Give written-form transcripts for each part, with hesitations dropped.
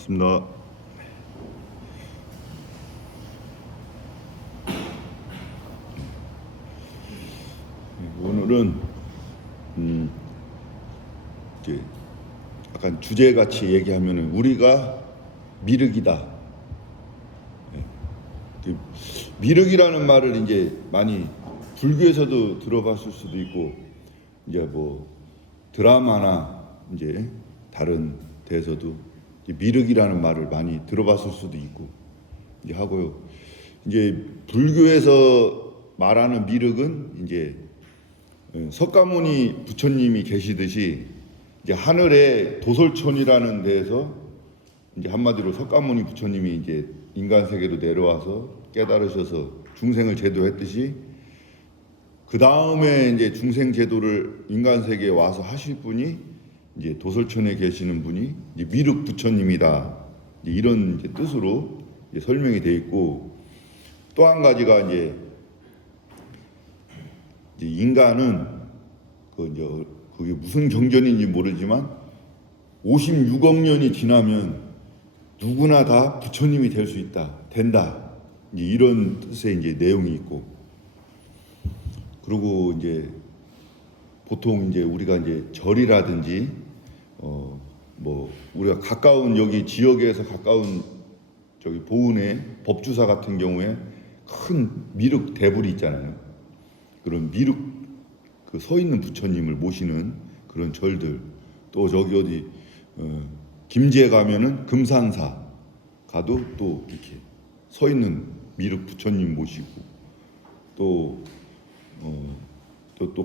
반갑습니다. 오늘은 이제 약간 주제같이 얘기하면은 우리가 미륵이다. 예. 미륵이라는 말을 이제 많이 불교에서도 들어봤을 수도 있고, 이제 뭐 드라마나 이제 다른 데에서도 이제 미륵이라는 말을 많이 들어봤을 수도 있고 이제 하고요. 이제 불교에서 말하는 미륵은 이제 석가모니 부처님이 계시듯이 이제 하늘의 도솔천이라는 데에서 이제 한마디로 석가모니 부처님이 이제 인간 세계로 내려와서 깨달으셔서 중생을 제도했듯이 그 다음에 이제 중생 제도를 인간 세계에 와서 하실 분이 이제 도솔천에 계시는 분이 이제 미륵 부처님이다. 이제 이런 이제 뜻으로 이제 설명이 되어 있고, 또 한 가지가 이제 인간은 그게 무슨 경전인지 모르지만 56억 년이 지나면 누구나 다 부처님이 될 수 있다, 된다. 이제 이런 뜻의 이제 내용이 있고, 그리고 이제 보통 이제 우리가 이제 절이라든지 뭐 우리가 가까운 여기 지역에서 가까운 저기 보은의 법주사 같은 경우에 큰 미륵 대불이 있잖아요. 그런 미륵 그 서 있는 부처님을 모시는 그런 절들, 또 저기 어디 김제에 가면은 금산사 가도 또 이렇게 서 있는 미륵 부처님 모시고, 또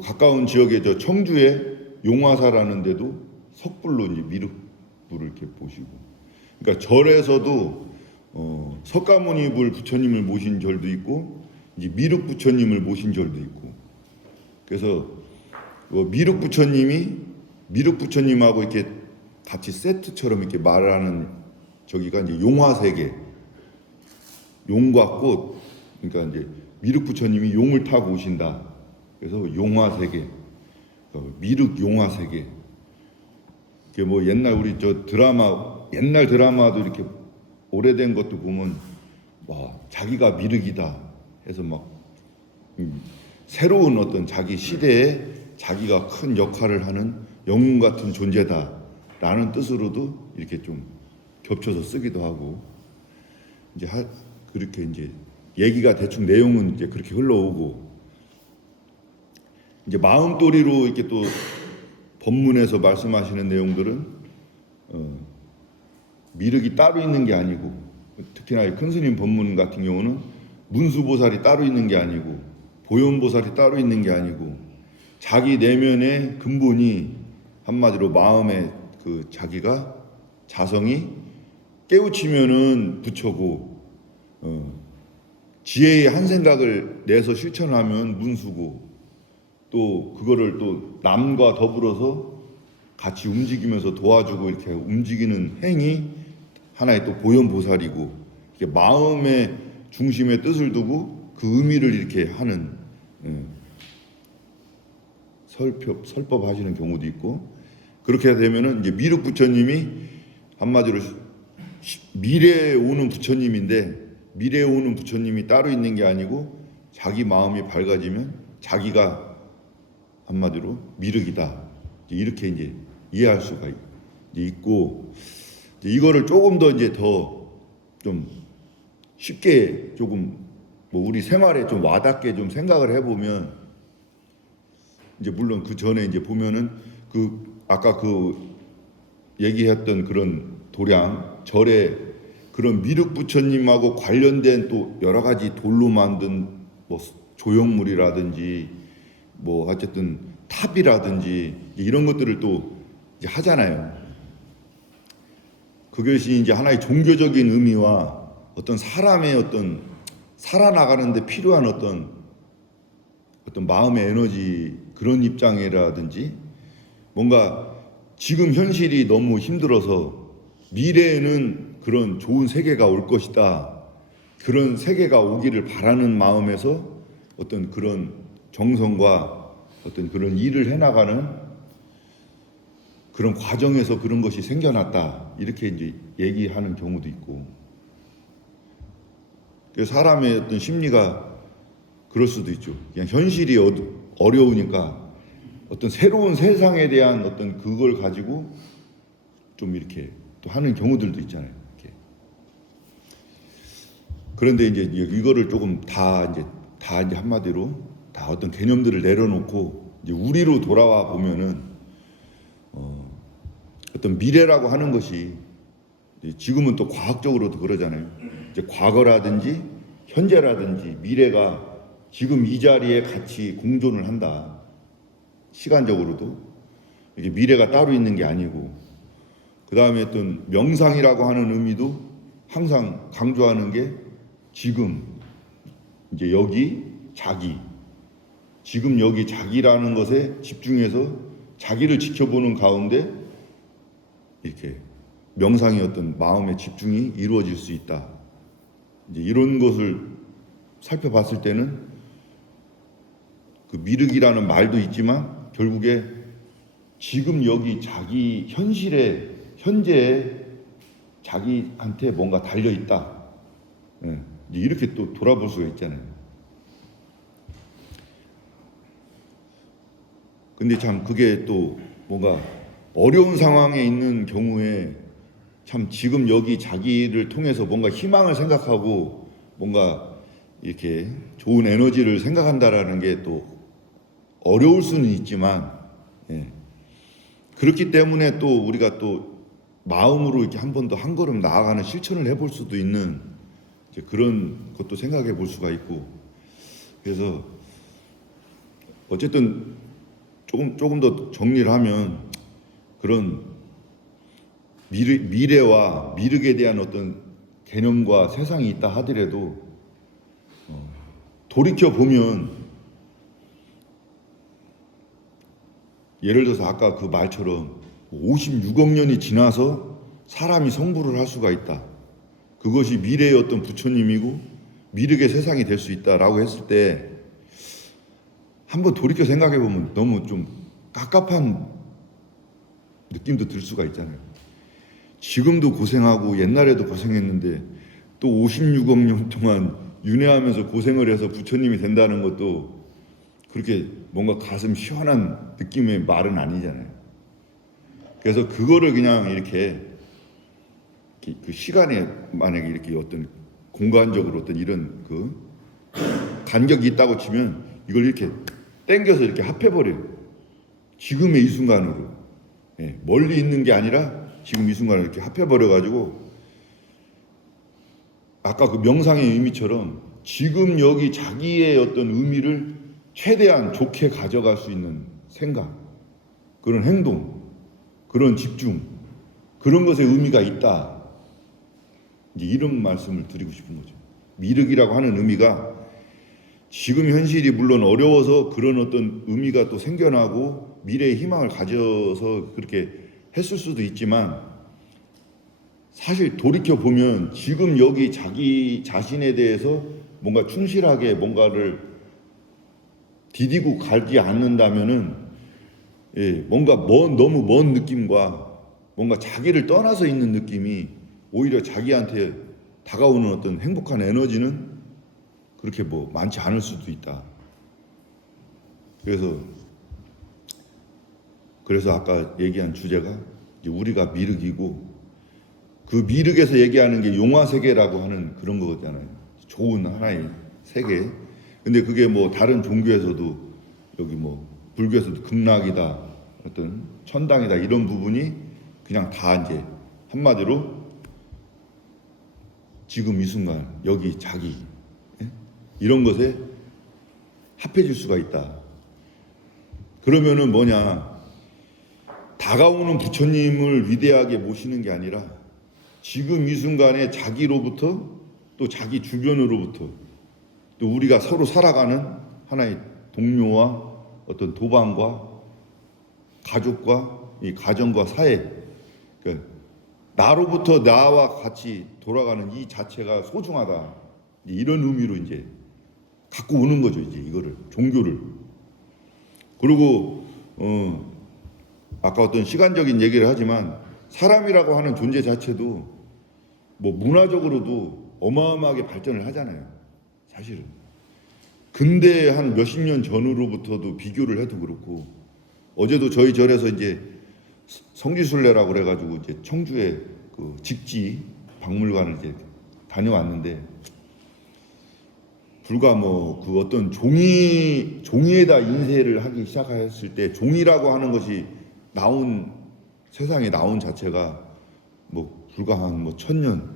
가까운 지역에 저 청주에 용화사라는 데도 석불로 이제 미륵불을 이렇게 보시고, 그러니까 절에서도 석가모니 불 부처님을 모신 절도 있고 이제 미륵 부처님을 모신 절도 있고, 그래서 미륵 부처님하고 이렇게 같이 세트처럼 이렇게 말하는 저기가 이제 용화세계, 용과 꽃, 그러니까 이제 미륵 부처님이 용을 타고 오신다. 그래서 용화세계, 미륵 용화세계. 이게 뭐 옛날 우리 저 드라마, 옛날 드라마도 이렇게 오래된 것도 보면 와, 자기가 미륵이다 해서 막 새로운 어떤 자기 시대에 자기가 큰 역할을 하는 영웅 같은 존재다라는 뜻으로도 이렇게 좀 겹쳐서 쓰기도 하고, 이제 그렇게 이제 얘기가 대충 내용은 이제 그렇게 흘러오고, 이제 마음도리로 이렇게 또 법문에서 말씀하시는 내용들은 미륵이 따로 있는 게 아니고, 특히나 큰 스님 법문 같은 경우는 문수보살이 따로 있는 게 아니고 보현보살이 따로 있는 게 아니고 자기 내면의 근본이 한마디로 마음의 그 자기가 자성이 깨우치면은 부처고, 지혜의 한 생각을 내서 실천하면 문수고, 또 그거를 또 남과 더불어서 같이 움직이면서 도와주고 이렇게 움직이는 행위 하나의 또 보현보살이고, 이렇게 마음의 중심에 뜻을 두고 그 의미를 이렇게 하는 설법하시는 경우도 있고, 그렇게 되면은 이제 미륵 부처님이 한마디로 미래에 오는 부처님인데, 미래에 오는 부처님이 따로 있는 게 아니고 자기 마음이 밝아지면 자기가 한마디로 미륵이다, 이렇게 이제 이해할 수가 있고, 이거를 조금 더 이제 더 좀 쉽게 조금 뭐 우리 생활에 좀 와닿게 좀 생각을 해보면, 이제 물론 그 전에 이제 보면은 그 아까 그 얘기했던 그런 도량 절에 그런 미륵 부처님하고 관련된 또 여러 가지 돌로 만든 뭐 조형물이라든지 뭐 어쨌든 탑이라든지 이런 것들을 또 이제 하잖아요. 그것이 이제 하나의 종교적인 의미와 어떤 사람의 어떤 살아나가는데 필요한 어떤 마음의 에너지, 그런 입장이라든지, 뭔가 지금 현실이 너무 힘들어서 미래에는 그런 좋은 세계가 올 것이다, 그런 세계가 오기를 바라는 마음에서 어떤 그런 정성과 어떤 그런 일을 해나가는 그런 과정에서 그런 것이 생겨났다 이렇게 이제 얘기하는 경우도 있고, 사람의 어떤 심리가 그럴 수도 있죠. 그냥 현실이 어려우니까 어떤 새로운 세상에 대한 어떤 그걸 가지고 좀 이렇게 또 하는 경우들도 있잖아요. 이렇게. 그런데 이제 이거를 조금 다 이제 한마디로 다 어떤 개념들을 내려놓고 이제 우리로 돌아와 보면은 어떤 미래라고 하는 것이 지금은 또 과학적으로도 그러잖아요. 이제 과거라든지 현재라든지 미래가 지금 이 자리에 같이 공존을 한다. 시간적으로도 이게 미래가 따로 있는 게 아니고, 그 다음에 어떤 명상이라고 하는 의미도 항상 강조하는 게 지금 이제 여기 자기, 지금 여기 자기라는 것에 집중해서 자기를 지켜보는 가운데 이렇게 명상의 어떤 마음의 집중이 이루어질 수 있다. 이제 이런 것을 살펴봤을 때는 그 미륵이라는 말도 있지만 결국에 지금 여기 자기 현실에 현재에 자기한테 뭔가 달려 있다. 예, 이렇게 또 돌아볼 수가 있잖아요. 근데 참 그게 또 뭔가 어려운 상황에 있는 경우에 참 지금 여기 자기를 통해서 뭔가 희망을 생각하고 뭔가 이렇게 좋은 에너지를 생각한다라는 게 또 어려울 수는 있지만, 예. 그렇기 때문에 또 우리가 또 마음으로 이렇게 한 번 더 한 걸음 나아가는 실천을 해볼 수도 있는 이제 그런 것도 생각해 볼 수가 있고, 그래서 어쨌든 조금 더 정리를 하면 그런 미래와 미륵에 대한 어떤 개념과 세상이 있다 하더라도 돌이켜 보면 예를 들어서 아까 그 말처럼 56억 년이 지나서 사람이 성불을 할 수가 있다. 그것이 미래의 어떤 부처님이고 미륵의 세상이 될 수 있다라고 했을 때 한번 돌이켜 생각해 보면 너무 좀 깝깝한 느낌도 들 수가 있잖아요. 지금도 고생하고 옛날에도 고생했는데 또 56억 년 동안 윤회하면서 고생을 해서 부처님이 된다는 것도 그렇게 뭔가 가슴 시원한 느낌의 말은 아니잖아요. 그래서 그거를 그냥 이렇게 그 시간에 만약에 이렇게 어떤 공간적으로 어떤 이런 그 간격이 있다고 치면 이걸 이렇게 당겨서 이렇게 합해버려요. 지금의 이 순간으로. 예, 멀리 있는 게 아니라 지금 이 순간을 이렇게 합해버려가지고 아까 그 명상의 의미처럼 지금 여기 자기의 어떤 의미를 최대한 좋게 가져갈 수 있는 생각, 그런 행동, 그런 집중, 그런 것에 의미가 있다. 이제 이런 말씀을 드리고 싶은 거죠. 미륵이라고 하는 의미가 지금 현실이 물론 어려워서 그런 어떤 의미가 또 생겨나고 미래의 희망을 가져서 그렇게 했을 수도 있지만 사실 돌이켜 보면 지금 여기 자기 자신에 대해서 뭔가 충실하게 뭔가를 디디고 가지 않는다면은 뭔가 너무 먼 느낌과 뭔가 자기를 떠나서 있는 느낌이 오히려 자기한테 다가오는 어떤 행복한 에너지는 그렇게 뭐 많지 않을 수도 있다. 그래서 아까 얘기한 주제가 이제 우리가 미륵이고 그 미륵에서 얘기하는 게 용화세계라고 하는 그런 거잖아요. 좋은 하나의 세계. 근데 그게 뭐 다른 종교에서도 여기 뭐 불교에서도 극락이다, 어떤 천당이다 이런 부분이 그냥 다 이제 한마디로 지금 이 순간 여기 자기 이런 것에 합해질 수가 있다. 그러면은 뭐냐, 다가오는 부처님을 위대하게 모시는 게 아니라 지금 이 순간에 자기로부터 또 자기 주변으로부터 또 우리가 서로 살아가는 하나의 동료와 어떤 도반과 가족과 이 가정과 사회, 그러니까 나로부터 나와 같이 돌아가는 이 자체가 소중하다. 이런 의미로 이제 갖고 오는 거죠. 이제 이거를 종교를. 그리고 아까 어떤 시간적인 얘기를 하지만 사람이라고 하는 존재 자체도 뭐 문화적으로도 어마어마하게 발전을 하잖아요. 사실은. 근대 한 몇십 년 전으로부터도 비교를 해도 그렇고 어제도 저희 절에서 이제 성지순례라고 그래가지고 이제 청주에 그 직지 박물관을 이제 다녀왔는데 불과 뭐 그 어떤 종이에다 인쇄를 하기 시작했을 때 종이라고 하는 것이 나온 세상에 나온 자체가 뭐 불과 한 뭐 1000년.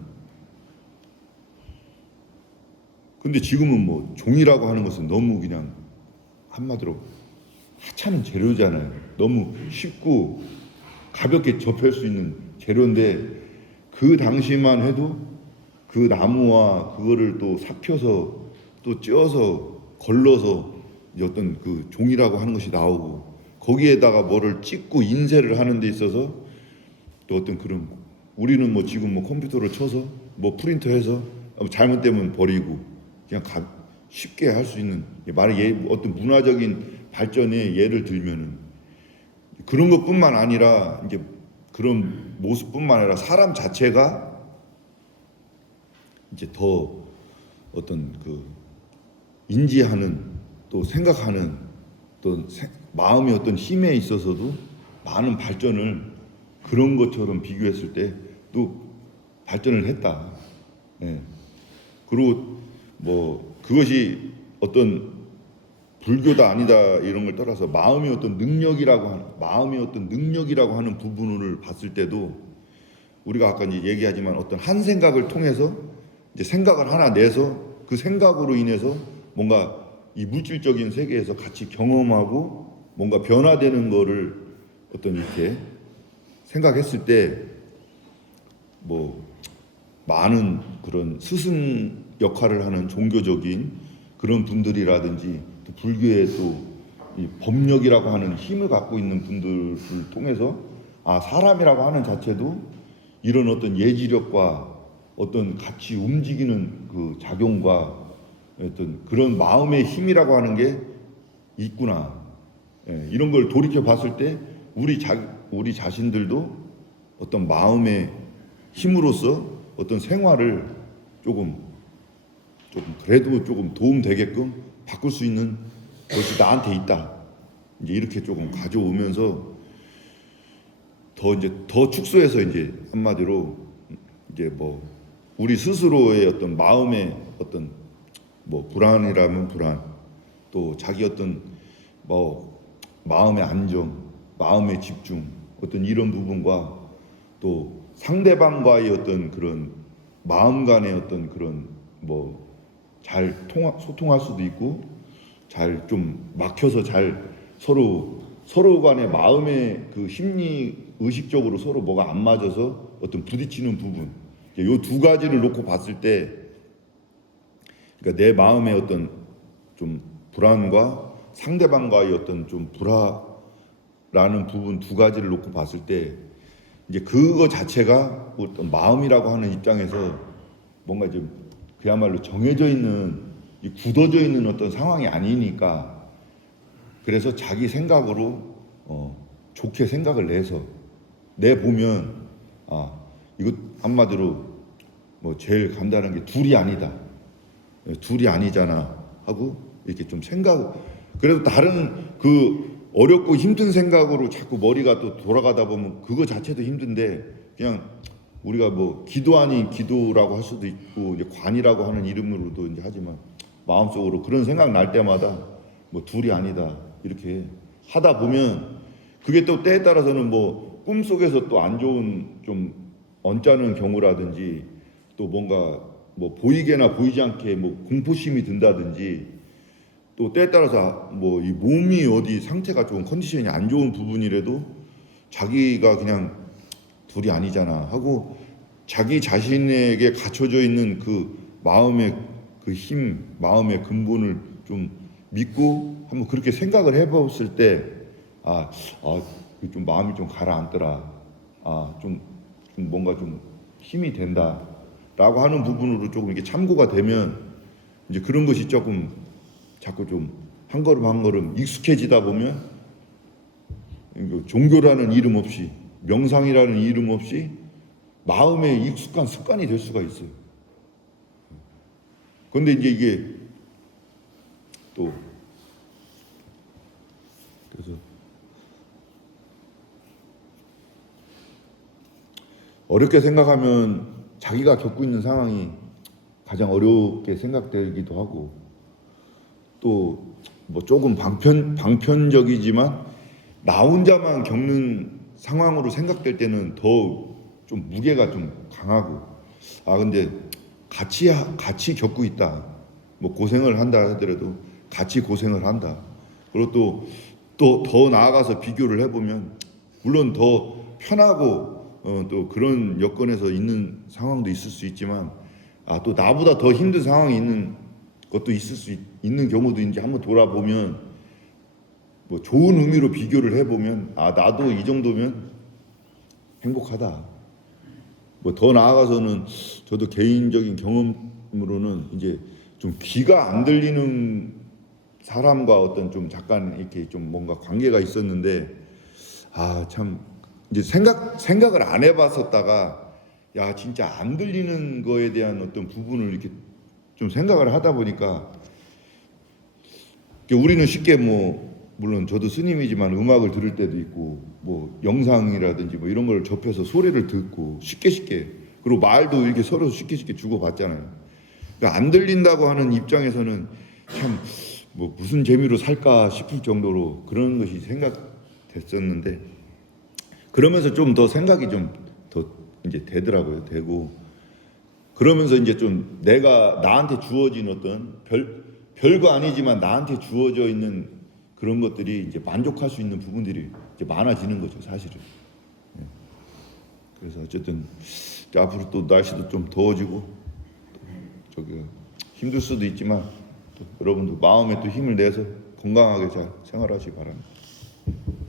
근데 지금은 뭐 종이라고 하는 것은 너무 그냥 한마디로 하찮은 재료잖아요. 너무 쉽고 가볍게 접할 수 있는 재료인데 그 당시만 해도 그 나무와 그거를 또 삭혀서 또 찧어서 걸러서 어떤 그 종이라고 하는 것이 나오고 거기에다가 뭐를 찍고 인쇄를 하는 데 있어서 또 어떤 그런 우리는 뭐 지금 뭐 컴퓨터를 쳐서 뭐 프린터해서 잘못되면 버리고 그냥 쉽게 할 수 있는 어떤 문화적인 발전의 예를 들면은 그런 것뿐만 아니라 이제 그런 모습뿐만 아니라 사람 자체가 이제 더 어떤 그 인지하는 또 생각하는 또 마음의 어떤 힘에 있어서도 많은 발전을 그런 것처럼 비교했을 때 또 발전을 했다. 예. 그리고 뭐 그것이 어떤 불교다 아니다 이런 걸 떠나서 마음의 어떤 능력이라고 하는 부분을 봤을 때도 우리가 아까 이제 얘기하지만 어떤 한 생각을 통해서 이제 생각을 하나 내서 그 생각으로 인해서 뭔가 이 물질적인 세계에서 같이 경험하고 뭔가 변화되는 거를 어떤 이렇게 생각했을 때 뭐 많은 그런 스승 역할을 하는 종교적인 그런 분들이라든지 또 불교의 또 이 법력이라고 하는 힘을 갖고 있는 분들을 통해서 사람이라고 하는 자체도 이런 어떤 예지력과 어떤 같이 움직이는 그 작용과 어떤 그런 마음의 힘이라고 하는 게 있구나. 예, 이런 걸 돌이켜 봤을 때 우리 자신들도 어떤 마음의 힘으로써 어떤 생활을 조금 그래도 조금 도움 되게끔 바꿀 수 있는 것이 나한테 있다. 이제 이렇게 조금 가져오면서 더 축소해서 이제 한마디로 이제 뭐 우리 스스로의 어떤 마음의 어떤 뭐 불안이라면 불안, 또 자기 어떤 뭐 마음의 안정, 마음의 집중, 어떤 이런 부분과 또 상대방과의 어떤 그런 마음 간의 어떤 그런 뭐 잘 소통할 수도 있고 잘 좀 막혀서 잘 서로 간의 마음의 그 심리 의식적으로 서로 뭐가 안 맞아서 어떤 부딪히는 부분, 요 두 가지를 놓고 봤을 때 그러니까 내 마음의 어떤 좀 불안과 상대방과의 어떤 좀 불화라는 부분 두 가지를 놓고 봤을 때 이제 그거 자체가 어떤 마음이라고 하는 입장에서 뭔가 좀 그야말로 정해져 있는 굳어져 있는 어떤 상황이 아니니까 그래서 자기 생각으로 좋게 생각을 내 보면 이거 한마디로 뭐 제일 간단한 게 둘이 아니다. 둘이 아니잖아 하고 이렇게 좀 그래도 다른 그 어렵고 힘든 생각으로 자꾸 머리가 또 돌아가다 보면 그거 자체도 힘든데 그냥 우리가 뭐 기도 아닌 기도라고 할 수도 있고 이제 관이라고 하는 이름으로도 이제 하지만 마음속으로 그런 생각 날 때마다 뭐 둘이 아니다 이렇게 하다 보면 그게 또 때에 따라서는 뭐 꿈속에서 또 안 좋은 좀 언짢은 경우라든지 또 뭔가 뭐 보이게나 보이지 않게 뭐 공포심이 든다든지 또 때에 따라서 뭐 이 몸이 어디 상태가 좀 컨디션이 안 좋은 부분이라도 자기가 그냥 둘이 아니잖아 하고 자기 자신에게 갖춰져 있는 그 마음의 그 힘, 마음의 근본을 좀 믿고 한번 그렇게 생각을 해봤을 때 좀 마음이 좀 가라앉더라. 좀 뭔가 좀 힘이 된다라고 하는 부분으로 조금 이게 참고가 되면 이제 그런 것이 조금 자꾸 좀 한 걸음 한 걸음 익숙해지다 보면 종교라는 이름 없이 명상이라는 이름 없이 마음에 익숙한 습관이 될 수가 있어요. 그런데 이제 이게 또 그래서 어렵게 생각하면 자기가 겪고 있는 상황이 가장 어렵게 생각되기도 하고 또 뭐 조금 방편적이지만 나 혼자만 겪는 상황으로 생각될 때는 더 좀 무게가 좀 강하고 근데 같이 겪고 있다. 뭐 고생을 한다 하더라도 같이 고생을 한다. 그리고 또 더 나아가서 비교를 해보면 물론 더 편하고 또 그런 여건에서 있는 상황도 있을 수 있지만 또 나보다 더 힘든 상황이 있는 것도 있는 경우도 이제 한번 돌아보면 뭐 좋은 의미로 비교를 해보면 나도 이 정도면 행복하다. 뭐 더 나아가서는 저도 개인적인 경험으로는 이제 좀 귀가 안 들리는 사람과 어떤 좀 잠깐 이렇게 좀 뭔가 관계가 있었는데 참 이제 생각을 안 해봤었다가 진짜 안 들리는 거에 대한 어떤 부분을 이렇게 좀 생각을 하다 보니까 우리는 쉽게 물론 저도 스님이지만 음악을 들을 때도 있고 뭐 영상이라든지 뭐 이런 걸 접해서 소리를 듣고 쉽게 그리고 말도 이렇게 서로 쉽게 주고받잖아요. 그러니까 안 들린다고 하는 입장에서는 참 뭐 무슨 재미로 살까 싶을 정도로 그런 것이 생각됐었는데 그러면서 좀 더 생각이 좀 더 이제 되더라고요. 되고 그러면서 이제 좀 내가 나한테 주어진 어떤 별거 아니지만 나한테 주어져 있는 그런 것들이 이제 만족할 수 있는 부분들이 이제 많아지는 거죠, 사실은. 그래서 어쨌든 앞으로 또 날씨도 좀 더워지고 저기 힘들 수도 있지만 또 여러분도 마음에 또 힘을 내서 건강하게 잘 생활하시기 바랍니다.